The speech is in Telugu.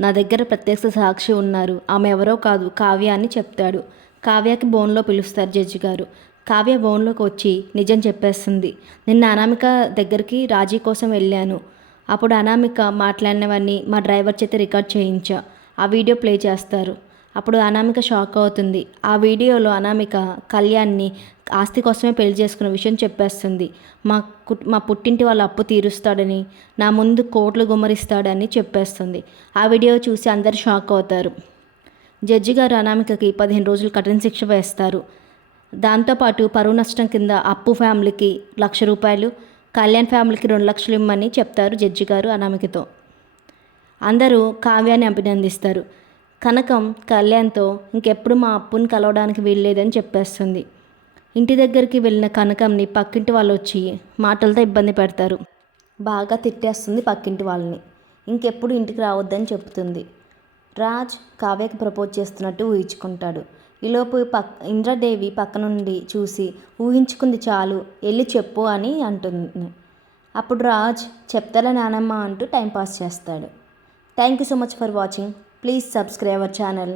నా దగ్గర ప్రత్యక్ష సాక్షి ఉన్నారు. ఆమె ఎవరో కాదు కావ్య అని చెప్తాడు. కావ్యకి బోన్లో పిలుస్తారు జడ్జి గారు. కావ్య బోన్లోకి వచ్చి నిజం చెప్పేస్తుంది. నిన్న అనామిక దగ్గరికి రాజీ కోసం వెళ్ళాను. అప్పుడు అనామిక మాట్లాడినవన్నీ మా డ్రైవర్ చేత రికార్డ్ చేయించా. ఆ వీడియో ప్లే చేస్తారు. అప్పుడు అనామిక షాక్ అవుతుంది. ఆ వీడియోలో అనామిక కళ్యాణ్ని ఆస్తి కోసమే పెళ్ళి చేసుకున్న విషయం చెప్పేస్తుంది. మా కుట్ మా పుట్టింటి వాళ్ళ అప్పు తీరుస్తాడని నా ముందు కోట్లు గుమ్మరిస్తాడని చెప్పేస్తుంది. ఆ వీడియో చూసి అందరు షాక్ అవుతారు. జడ్జి గారు అనామికకి పదిహేను రోజులు కఠిన శిక్ష వేస్తారు. దాంతోపాటు పరువు నష్టం కింద అప్పు ఫ్యామిలీకి లక్ష రూపాయలు కళ్యాణ్ ఫ్యామిలీకి రెండు లక్షలు ఇమ్మని చెప్తారు జడ్జి గారు అనామికతో. అందరూ కావ్యాన్ని అభినందిస్తారు. కనకం కళ్యాణ్తో ఇంకెప్పుడు మా అప్పుని కలవడానికి వీల్లేదని చెప్పేస్తుంది. ఇంటి దగ్గరికి వెళ్ళిన కనకంని పక్కింటి వాళ్ళు వచ్చి మాటలతో ఇబ్బంది పెడతారు. బాగా తిట్టేస్తుంది పక్కింటి వాళ్ళని. ఇంకెప్పుడు ఇంటికి రావద్దని చెప్తుంది రాజ్ కావ్యకి ప్రపోజ్ చేస్తున్నట్టు ఊహించుకుంటాడు. ఈలోపు పక్ ఇంద్రదేవి పక్క నుండి చూసి ఊహించుకుంది చాలు వెళ్ళి చెప్పు అని అంటుంది. అప్పుడు రాజ్ చెప్తారా నానమ్మ అంటూ టైంపాస్ చేస్తాడు. Thank you so much for watching. Please subscribe our channel.